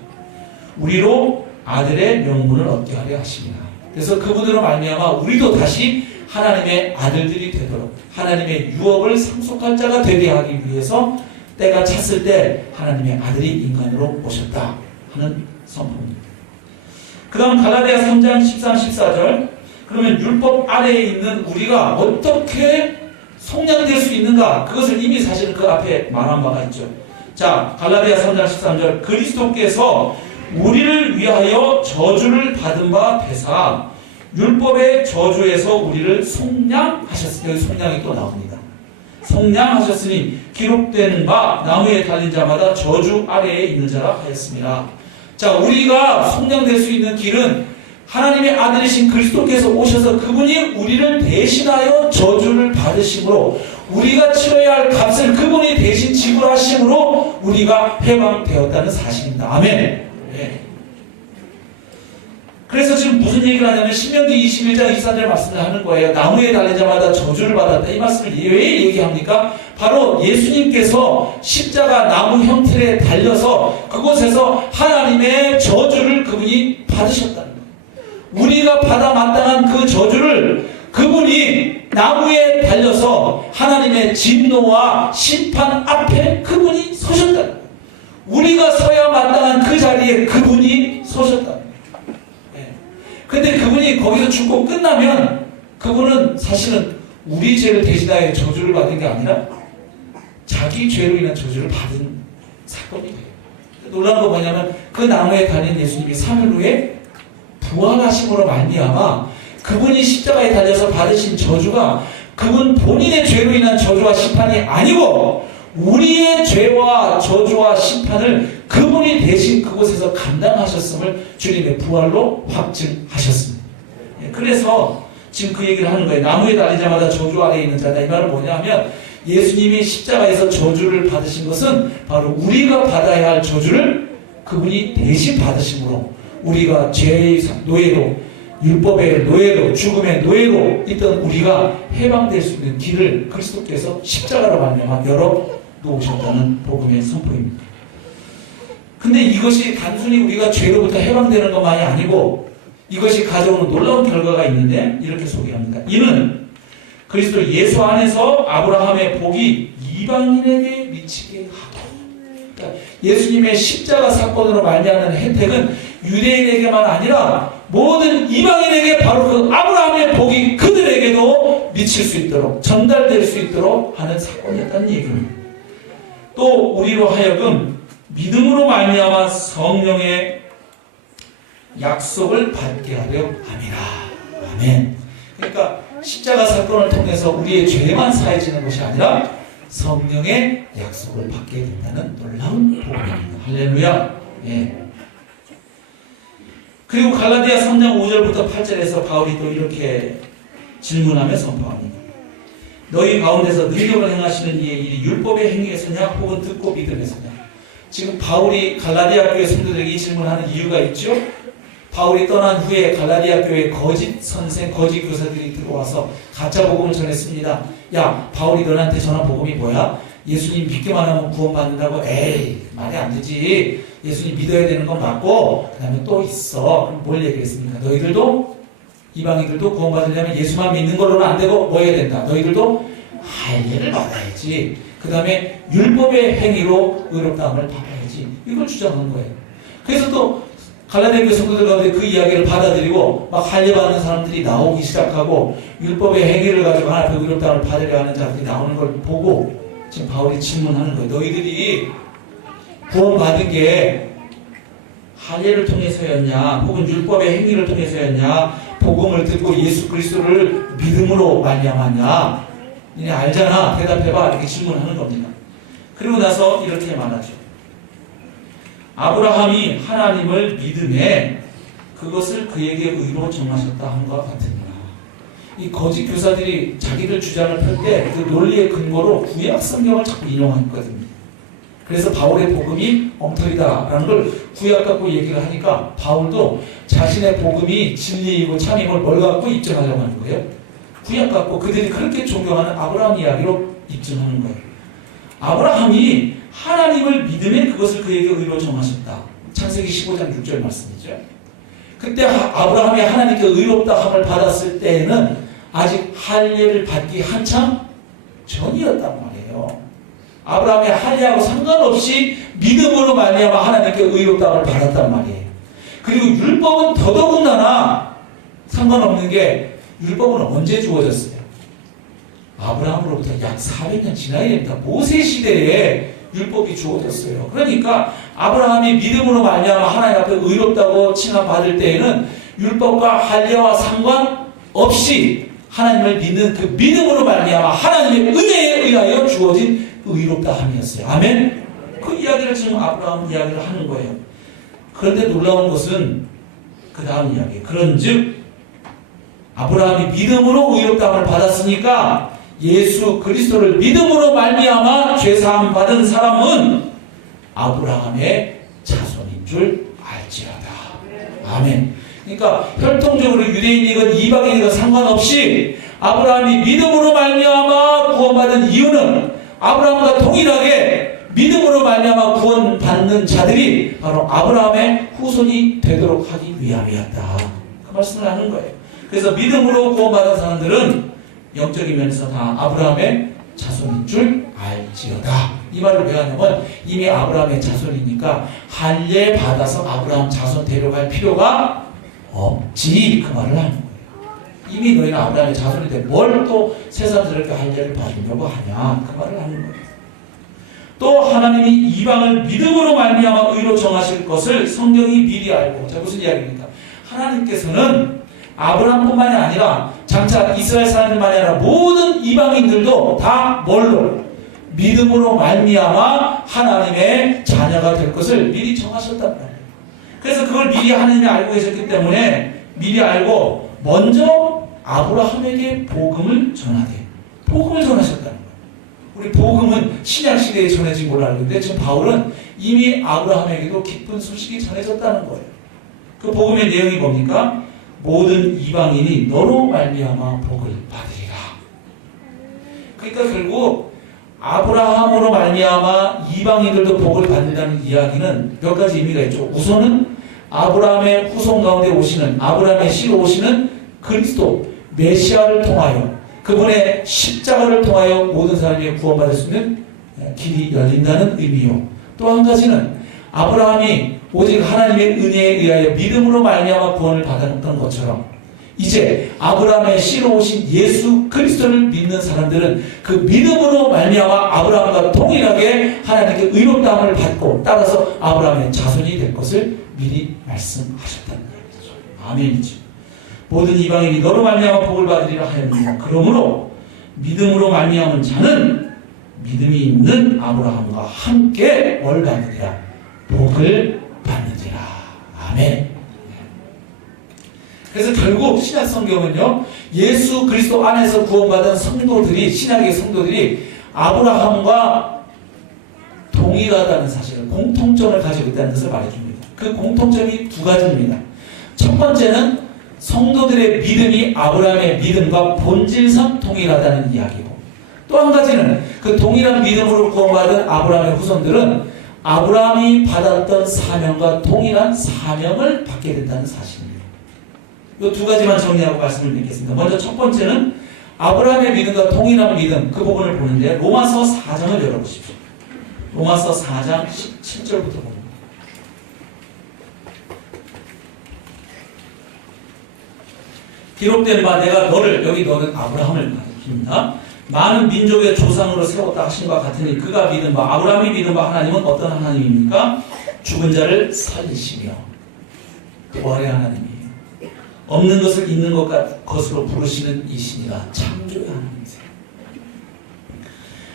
우리로 아들의 명분을 얻게 하려 하십니다. 그래서 그분으로 말미암아 우리도 다시 하나님의 아들들이 되도록 하나님의 유업을 상속할 자가 되게 하기 위해서 때가 찼을 때 하나님의 아들이 인간으로 오셨다 하는 선포입니다. 그 다음 갈라디아 3장 13, 14절. 그러면 율법 아래에 있는 우리가 어떻게 속량될 수 있는가? 그것을 이미 사실 그 앞에 말한 바가 있죠. 자, 갈라디아 3장 13절 그리스도께서 우리를 위하여 저주를 받은 바 되사 율법의 저주에서 우리를 속량하셨으니, 여기 속량이 또 나옵니다. 속량하셨으니 기록된 바 나무에 달린 자마다 저주 아래에 있는 자라 하였습니다. 자, 우리가 속량될 수 있는 길은 하나님의 아들이신 그리스도께서 오셔서 그분이 우리를 대신하여 저주를 받으심으로, 우리가 치러야 할 값을 그분이 대신 지불하심으로 우리가 해방되었다는 사실입니다. 아멘. 네. 그래서 지금 무슨 얘기를 하냐면 신명기 21장 24절 말씀을 하는 거예요. 나무에 달린 자마다 저주를 받았다. 이 말씀을 왜 얘기합니까? 바로 예수님께서 십자가 나무 형틀에 달려서 그곳에서 하나님의 저주를 그분이 받으셨다는 거예요. 우리가 받아 마땅한 그 저주를 그분이 나무에 달려서 하나님의 진노와 심판 앞에 그분이 서셨다는 거예요. 우리가 서야 마땅한 그 자리에 그분이 서셨다는 거예요. 근데 그분이 거기서 죽고 끝나면 그분은 사실은 우리 죄를 대신하여 저주를 받은 게 아니라 자기 죄로 인한 저주를 받은 사건이 돼요. 놀라운 거 뭐냐면 그 나무에 달린 예수님이 3일 후에 부활하심으로 말미암아 그분이 십자가에 달려서 받으신 저주가 그분 본인의 죄로 인한 저주와 심판이 아니고 우리의 죄와 저주와 심판을 그분이 대신 그곳에서 감당하셨음을 주님의 부활로 확증하셨습니다. 그래서 지금 그 얘기를 하는 거예요. 나무에 달린 자마다 저주 아래에 있는 자다. 이 말은 뭐냐면 예수님이 십자가에서 저주를 받으신 것은 바로 우리가 받아야 할 저주를 그분이 대신 받으심으로 우리가 죄의 노예로, 율법의 노예로, 죽음의 노예로 있던 우리가 해방될 수 있는 길을 그리스도께서 십자가로 말미암아 열어 놓으셨다는 복음의 선포입니다. 근데 이것이 단순히 우리가 죄로부터 해방되는 것만이 아니고 이것이 가져오는 놀라운 결과가 있는데 이렇게 소개합니다. 이는 그리스도 예수 안에서 아브라함의 복이 이방인에게 미치게 하고, 그러니까 예수님의 십자가 사건으로 말미암는 혜택은 유대인에게만 아니라 모든 이방인에게 바로 그 아브라함의 복이 그들에게도 미칠 수 있도록 전달될 수 있도록 하는 사건이었다는 얘기입니다. 또 우리로 하여금 믿음으로 말미암아 성령의 약속을 받게 하려 함이라. 아멘. 그러니까 십자가 사건을 통해서 우리의 죄만 사해지는 것이 아니라 성령의 약속을 받게 된다는 놀라운 복음입니다. 할렐루야. 예. 그리고 갈라디아 3장 5절부터 8절에서 바울이 또 이렇게 질문하며 선포합니다. 너희 가운데서 능력을 행하시는 이의 일이 율법의 행위에서냐 혹은 듣고 믿음에서냐. 지금 바울이 갈라디아 교회 성도들에게 이 질문하는 이유가 있죠. 바울이 떠난 후에 갈라디아 교회에 거짓 선생, 거짓 교사들이 들어와서 가짜 복음을 전했습니다. 야, 바울이 너한테 전한 복음이 뭐야? 예수님 믿기만 하면 구원받는다고? 에이, 말이 안 되지. 예수님 믿어야 되는 건 맞고 그 다음에 또 있어. 그럼 뭘 얘기했습니까? 너희들도 이방인들도 구원받으려면 예수만 믿는 걸로는 안 되고 뭐 해야 된다? 너희들도 할례를 받아야지. 그 다음에 율법의 행위로 의롭다함을 받아야지. 이걸 주장한 거예요. 그래서 또 갈라디아 교회 성도들 가운데 그 이야기를 받아들이고 막 할례 받는 사람들이 나오기 시작하고 율법의 행위를 가지고 하나님 앞에 의롭다함을 받으려 하는 자들이 나오는 걸 보고 지금 바울이 질문하는 거예요. 너희들이 구원받은 게 할례를 통해서였냐 혹은 율법의 행위를 통해서였냐 복음을 듣고 예수 그리스도를 믿음으로 말미암았냐 니네 알잖아 대답해봐 이렇게 질문하는 겁니다. 그리고 나서 이렇게 말하죠. 아브라함이 하나님을 믿음에 그것을 그에게 의로 정하셨다 함과 같으니라. 이 거짓 교사들이 자기들 주장을 펼 때 그 논리의 근거로 구약 성경을 자꾸 인용했거든요. 그래서 바울의 복음이 엉터리다라는 걸 구약 갖고 얘기를 하니까 바울도 자신의 복음이 진리이고 참임을 뭘 갖고 입증하려고 하는 거예요? 구약 갖고 그들이 그렇게 존경하는 아브라함 이야기로 입증하는 거예요. 아브라함이 하나님을 믿음에 그것을 그에게 의로 정하셨다. 창세기 15장 6절 말씀이죠. 그때 아브라함이 하나님께 의롭다 함을 받았을 때에는 아직 할례를 받기 한참 전이었단 말이에요. 아브라함의 할례하고 상관없이 믿음으로 말미암아 하나님께 의롭다함을 받았단 말이에요. 그리고 율법은 더더군다나 상관없는 게 율법은 언제 주어졌어요? 아브라함으로부터 약 400년 지나야 됩니다. 모세 시대에 율법이 주어졌어요. 그러니까 아브라함이 믿음으로 말미암아 하나님 앞에 의롭다고 칭함받을 때에는 율법과 할례와 상관없이 하나님을 믿는 그 믿음으로 말미암아 하나님의 은혜에 의하여 주어진 의롭다함이었어요. 아멘. 그 이야기를 지금 아브라함 이야기를 하는 거예요. 그런데 놀라운 것은 그 다음 이야기. 그런즉 아브라함이 믿음으로 의롭다함을 받았으니까 예수 그리스도를 믿음으로 말미암아 죄사함 받은 사람은 아브라함의 자손인 줄 알지어다. 아멘. 그러니까 혈통적으로 유대인이건 이방인이건 상관없이 아브라함이 믿음으로 말미암아 구원받은 이유는 아브라함과 동일하게 믿음으로 말미암아 구원받는 자들이 바로 아브라함의 후손이 되도록 하기 위함이었다. 그 말씀을 하는 거예요. 그래서 믿음으로 구원받은 사람들은 영적인 면에서 다 아브라함의 자손인 줄 알지어다. 이 말을 왜 하냐면 이미 아브라함의 자손이니까 할례 받아서 아브라함 자손 데려갈 필요가 없지. 그 말을 하는 거예요. 이미 너희는 아브라함의 자손인데 뭘 또 세상스럽게 할례를 받으려고 하냐. 그 말을 하는 거예요. 또 하나님이 이방을 믿음으로 말미암아 의로 정하실 것을 성경이 미리 알고. 자, 무슨 이야기입니까? 하나님께서는 아브라함뿐만이 아니라 장차 이스라엘 사람들만이 아니라 모든 이방인들도 다 뭘로? 믿음으로 말미암아 하나님의 자녀가 될 것을 미리 정하셨단 말이에요. 그래서 그걸 미리 하나님이 알고 계셨기 때문에 미리 알고 먼저 아브라함에게 복음을 전하되 복음을 전하셨다는 거예요. 우리 복음은 신약시대에 전해진 걸로 알고 있는데 지금 바울은 이미 아브라함에게도 기쁜 소식이 전해졌다는 거예요. 그 복음의 내용이 뭡니까? 모든 이방인이 너로 말미암아 복을 받으리라. 그러니까 결국 아브라함으로 말미암아 이방인들도 복을 받는다는 이야기는 몇 가지 의미가 있죠. 우선은 아브라함의 후손 가운데 오시는 아브라함의 씨로 오시는 그리스도 메시아를 통하여 그분의 십자가를 통하여 모든 사람이 구원받을 수 있는 길이 열린다는 의미요. 또 한 가지는 아브라함이 오직 하나님의 은혜에 의하여 믿음으로 말미암아 구원을 받았던 것처럼 이제 아브라함의 씨로 오신 예수 그리스도를 믿는 사람들은 그 믿음으로 말미암아 아브라함과 동일하게 하나님께 의롭다함을 받고 따라서 아브라함의 자손이 될 것을 미리 말씀하셨다는 얘기죠. 아멘이죠. 모든 이방인이 너로 말미암아 복을 받으리라 하였느니라. 그러므로 믿음으로 말미암은 자는 믿음이 있는 아브라함과 함께 뭘 받으리라? 복을 받느니라. 아멘. 그래서 결국 신약 성경은요, 예수 그리스도 안에서 구원받은 성도들이, 신약의 성도들이 아브라함과 동일하다는 사실을, 공통점을 가지고 있다는 것을 말해줍니다. 그 공통점이 두 가지입니다. 첫 번째는 성도들의 믿음이 아브라함의 믿음과 본질상 동일하다는 이야기고, 또 한 가지는 그 동일한 믿음으로 구원받은 아브라함의 후손들은 아브라함이 받았던 사명과 동일한 사명을 받게 된다는 사실입니다. 이 두 가지만 정리하고 말씀을 드리겠습니다. 먼저 첫 번째는 아브라함의 믿음과 동일한 믿음, 그 부분을 보는데 로마서 4장을 열어보십시오. 로마서 4장 17절부터 봅니다. 기록된 바 내가 너를, 여기 너는 아브라함을 가리킵니다. 많은 민족의 조상으로 세웠다 하신과 같으니 그가 믿은 바, 아브라함이 믿은 바 하나님은 어떤 하나님입니까? 죽은 자를 살리시며 부활의 하나님이에요. 없는 것을 있는 것으로 부르시는 이시니라. 창조의 하나님이세요.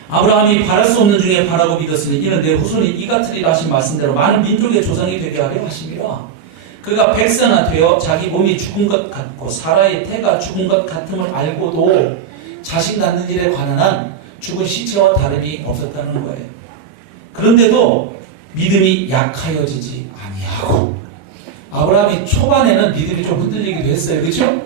아브라함이 바랄 수 없는 중에 바라고 믿었으니 이는 내 후손이 이 같으리라 하신 말씀대로 많은 민족의 조상이 되게 하려 하심이라. 그가 백세나 자기 몸이 죽은 것 같고 사라의 태가 죽은 것 같음을 알고도 자식 낳는 일에 관한 한 죽은 시체와 다름이 없었다는 거예요. 그런데도 믿음이 약하여지지 아니하고, 아브라함이 초반에는 믿음이 좀 흔들리기도 했어요. 그렇죠?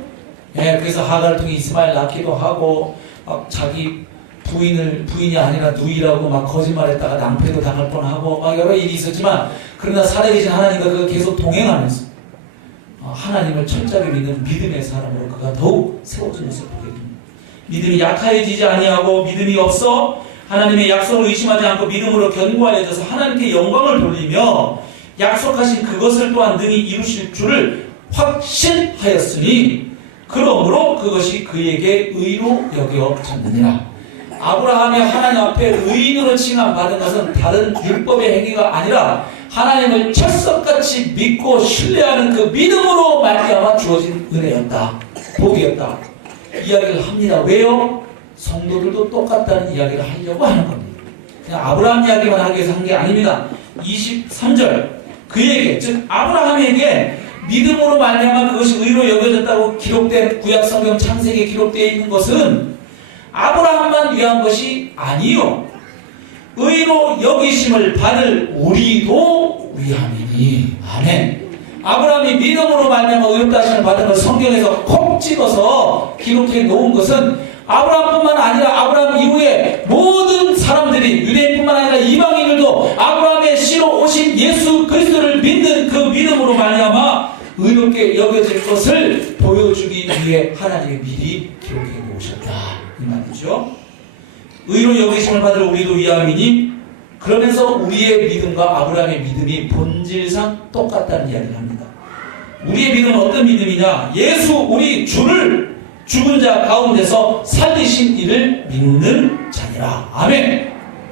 예, 그래서 하갈을 통해 이스마엘 낳기도 하고 막 자기 부인이 아니라 누이라고 막 거짓말했다가 낭패도 당할 뻔하고 막 여러 일이 있었지만, 그러나 살아계신 하나님과 그가 계속 동행하면서 하나님을 철저하게 믿는 믿음의 사람으로 그가 더욱 세워진 것을 보게 됩니다. 믿음이 약하여지지 아니하고 믿음이 없어 하나님의 약속을 의심하지 않고 믿음으로 견고하여져서 하나님께 영광을 돌리며 약속하신 그것을 또한 능히 이루실 줄을 확신하였으니 그러므로 그것이 그에게 의로 여겨졌느니라. 아브라함이 하나님 앞에 의인으로 칭함받은 것은 다른 율법의 행위가 아니라 하나님을 철석같이 믿고 신뢰하는 그 믿음으로 말미암아 주어진 은혜였다. 복이었다. 이야기를 합니다. 왜요? 성도들도 똑같다는 이야기를 하려고 하는 겁니다. 그냥 아브라함 이야기만 하기 위해서 한 게 아닙니다. 23절 그에게 즉 아브라함에게 믿음으로 말미암아 그것이 의로 여겨졌다고 기록된 구약 성경 창세기에 기록되어 있는 것은 아브라함만 위한 것이 아니요 의로 여기심을 받을 우리도 위함이니. 아멘. 아브라함이 믿음으로 말미암아 의롭다 하심을 받은 걸 성경에서 콕 찍어서 기록해 놓은 것은 아브라함뿐만 아니라 아브라함 이후에 모든 사람들이 유대인뿐만 아니라 이방인들도 아브라함의 씨로 오신 예수 그리스도를 믿는 그 믿음으로 말미암아 의롭게 여겨질 것을 보여주기 위해 하나님이 미리 기록해 놓으셨다 이 말이죠. 의로 여기심을 받을 우리도 위함이니. 그러면서 우리의 믿음과 아브라함의 믿음이 본질상 똑같다는 이야기를 합니다. 우리의 믿음은 어떤 믿음이냐? 예수 우리 주를 죽은 자 가운데서 살리신 이를 믿는 자니라. 아멘.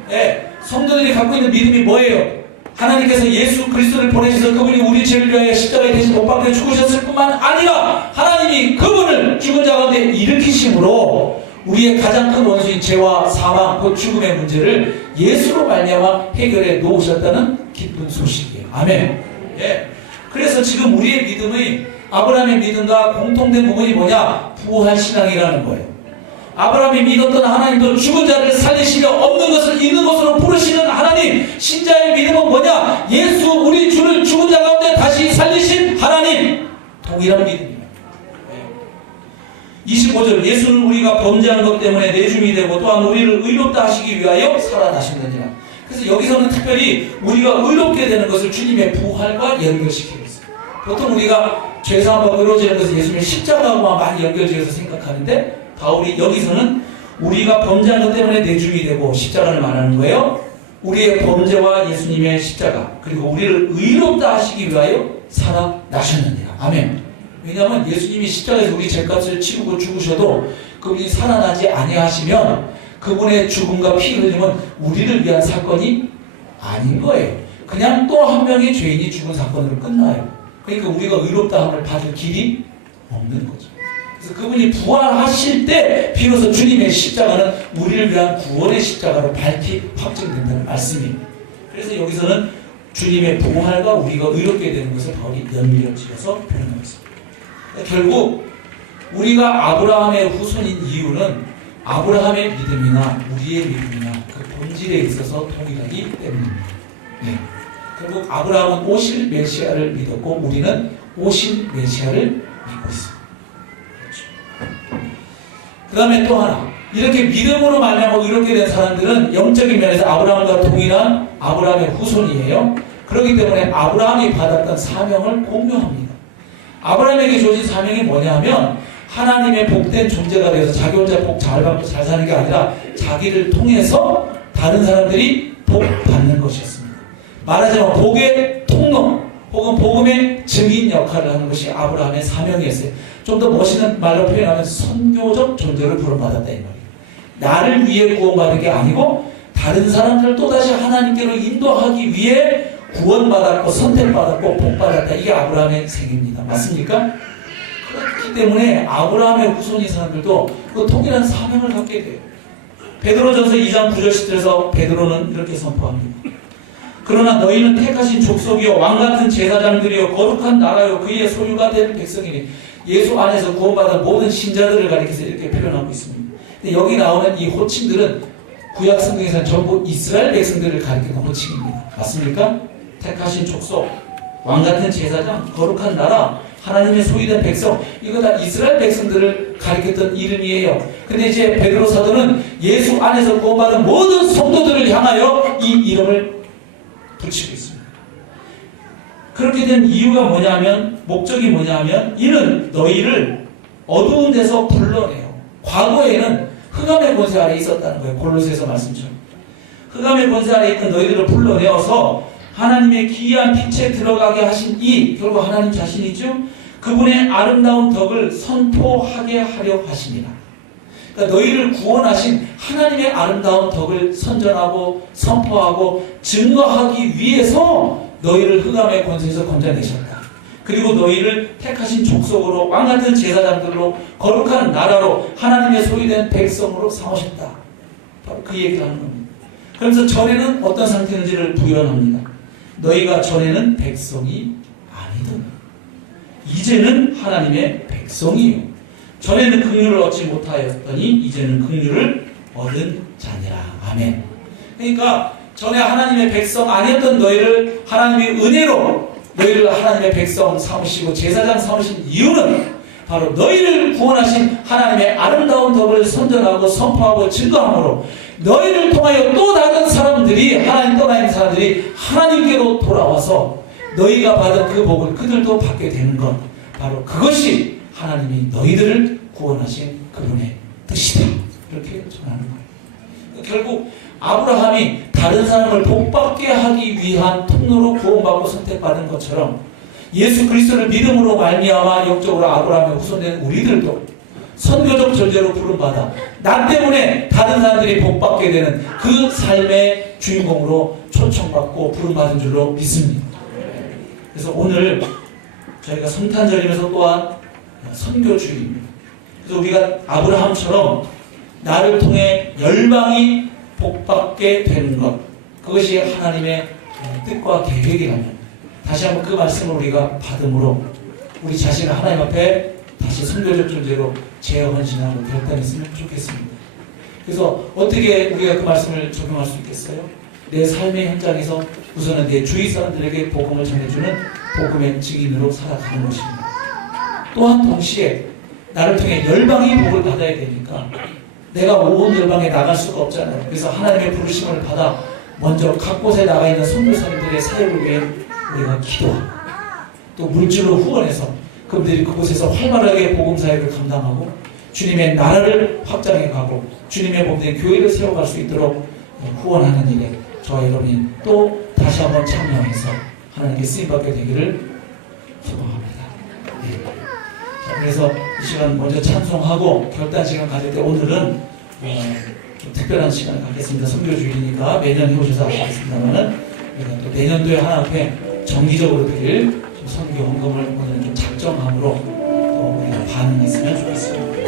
네, 성도들이 갖고 있는 믿음이 뭐예요? 하나님께서 예수 그리스도를 보내셔서 그분이 우리 죄를 위하여 십자가에 대신 못 박혀 죽으셨을 뿐만 아니라 하나님이 그분을 죽은 자 가운데 일으키심으로 우리의 가장 큰 원수인 죄와 사망, 곧 죽음의 문제를 예수로 말미암아 해결해 놓으셨다는 기쁜 소식이에요. 아멘. 예. 그래서 지금 우리의 믿음의 아브라함의 믿음과 공통된 부분이 뭐냐? 부활신앙이라는 거예요. 아브라함이 믿었던 하나님도 죽은 자를 살리시려 없는 것을 있는 것으로 부르시는 하나님. 신자의 믿음은 뭐냐? 예수 우리 주를 죽은 자 가운데 다시 살리신 하나님. 동일한 믿음입니다. 25절 예수는 우리가 범죄한 것 때문에 내줌이 되고 또한 우리를 의롭다 하시기 위하여 살아나셨느니라. 그래서 여기서는 특별히 우리가 의롭게 되는 것을 주님의 부활과 연결시키고 있어요. 보통 우리가 죄사함과 의로워지는 것을 예수님의 십자가와 많이 연결지어서 생각하는데 바울이 여기서는 우리가 범죄한 것 때문에 내줌이 되고 십자가를 말하는 거예요. 우리의 범죄와 예수님의 십자가 그리고 우리를 의롭다 하시기 위하여 살아나셨느니라. 아멘. 왜냐하면 예수님이 십자가에서 우리 죄값을 치르고 죽으셔도 그분이 살아나지 아니하시면 그분의 죽음과 피 흘림은 우리를 위한 사건이 아닌 거예요. 그냥 또 한 명의 죄인이 죽은 사건으로 끝나요. 그러니까 우리가 의롭다함을 받을 길이 없는 거죠. 그래서 그분이 부활하실 때 비로소 주님의 십자가는 우리를 위한 구원의 십자가로 밝히 확증된다는 말씀입니다. 그래서 여기서는 주님의 부활과 우리가 의롭게 되는 것을 바울이 연결지어서 표현하고 있습니다. 결국 우리가 아브라함의 후손인 이유는 아브라함의 믿음이나 우리의 믿음이나 그 본질에 있어서 동일하기 때문입니다. 네. 결국 아브라함은 오실 메시아를 믿었고 우리는 오실 메시아를 믿고 있습니다. 그렇죠. 그 다음에 또 하나 이렇게 믿음으로 말미암아 의롭게 된 사람들은 영적인 면에서 아브라함과 동일한 아브라함의 후손이에요. 그렇기 때문에 아브라함이 받았던 사명을 공유합니다. 아브라함에게 주어진 사명이 뭐냐면 하나님의 복된 존재가 되어서 자기 혼자 복 잘 받고 잘 사는 게 아니라 자기를 통해서 다른 사람들이 복 받는 것이었습니다. 말하자면 복의 통로 혹은 복음의 증인 역할을 하는 것이 아브라함의 사명이었어요. 좀 더 멋있는 말로 표현하면 선교적 존재를 부름받았다 이 말이에요. 나를 위해 구원받은 게 아니고 다른 사람들을 또다시 하나님께로 인도하기 위해 구원받았고 선택받았고 복받았다. 이게 아브라함의 생입니다. 맞습니까? 그렇기 때문에 아브라함의 후손인 사람들도 그 동일한 사명을 갖게 돼요. 베드로전서 2장 9절 10절에서 베드로는 이렇게 선포합니다. 그러나 너희는 택하신 족속이요 왕같은 제사장들이요 거룩한 나라요 그의 소유가 된 백성이니. 예수 안에서 구원받은 모든 신자들을 가리켜서 이렇게 표현하고 있습니다. 근데 여기 나오는 이 호칭들은 구약 성경에서는 전부 이스라엘 백성들을 가리키는 호칭입니다. 맞습니까? 택하신 족속, 왕같은 제사장, 거룩한 나라, 하나님의 소유된 백성, 이거 다 이스라엘 백성들을 가리켰던 이름이에요. 근데 이제 베드로 사도는 예수 안에서 구원받은 모든 성도들을 향하여 이 이름을 붙이고 있습니다. 그렇게 된 이유가 뭐냐면, 목적이 뭐냐면, 이는 너희를 어두운 데서 불러내요. 과거에는 흑암의 권세 아래 있었다는 거예요. 골로새서 말씀처럼. 흑암의 권세 아래 있던 너희들을 불러내어서 하나님의 기이한 빛에 들어가게 하신 이, 결국 하나님 자신이죠. 그분의 아름다운 덕을 선포하게 하려 하십니다. 그러니까 너희를 구원하신 하나님의 아름다운 덕을 선전하고 선포하고 증거하기 위해서 너희를 흑암의 권세에서 건져내셨다. 그리고 너희를 택하신 족속으로 왕같은 제사장들로 거룩한 나라로 하나님의 소유된 백성으로 삼으셨다. 바로 그 얘기를 하는 겁니다. 그러면서 전에는 어떤 상태인지를 부연합니다. 너희가 전에는 백성이 아니던 이제는 하나님의 백성이요. 전에는 긍휼을 얻지 못하였더니 이제는 긍휼을 얻은 자니라. 아멘. 그러니까 전에 하나님의 백성 아니었던 너희를 하나님의 은혜로 너희를 하나님의 백성 삼으시고 제사장 삼으신 이유는 바로 너희를 구원하신 하나님의 아름다운 덕을 선전하고 선포하고 증거함으로 너희를 통하여 또 다른 사람들이 하나님 떠나 있는 사람들이 하나님께로 돌아와서 너희가 받은 그 복을 그들도 받게 되는 것, 바로 그것이 하나님이 너희들을 구원하신 그분의 뜻이다. 이렇게 전하는 거예요. 결국 아브라함이 다른 사람을 복받게 하기 위한 통로로 구원받고 선택받은 것처럼 예수 그리스도를 믿음으로 말미암아 영적으로 아브라함의 후손된 우리들도 선교적 존재로 부름받아 나 때문에 다른 사람들이 복받게 되는 그 삶의 주인공으로 초청받고 부름받은 줄로 믿습니다. 그래서 오늘 저희가 성탄절이면서 또한 선교주의입니다. 그래서 우리가 아브라함처럼 나를 통해 열방이 복받게 되는 것, 그것이 하나님의 뜻과 계획이라면 다시 한번 그 말씀을 우리가 받음으로 우리 자신을 하나님 앞에 다시 선교적 존재로 재헌신하고 결단했으면 좋겠습니다. 그래서 어떻게 우리가 그 말씀을 적용할 수 있겠어요? 내 삶의 현장에서 우선은 내 주위 사람들에게 복음을 전해주는 복음의 증인으로 살아가는 것입니다. 또한 동시에 나를 통해 열방이 복을 받아야 되니까 내가 온 열방에 나갈 수가 없잖아요. 그래서 하나님의 부르심을 받아 먼저 각 곳에 나가 있는 선교사님들의 사역을 위해 우리가 기도하고 또 물질로 후원해서 그분들이 그곳에서 활발하게 복음 사역을 감당하고 주님의 나라를 확장해 가고 주님의 몸된 교회를 세워갈 수 있도록 후원하는 일에 저와 여러분이 또 다시 한번 참여해서 하나님께 쓰임받게 되기를 소망합니다. 네. 자, 그래서 이 시간 먼저 찬송하고 결단 시간 가질 때 오늘은 좀 특별한 시간을 갖겠습니다. 선교주의니까 매년 해오셔서 아시겠습니다만은 우리가 또 내년도에 하나 앞에 정기적으로 드릴 선교 헌금을 오늘은 좀 작정함으로 우리가 반응했으면 좋겠습니다.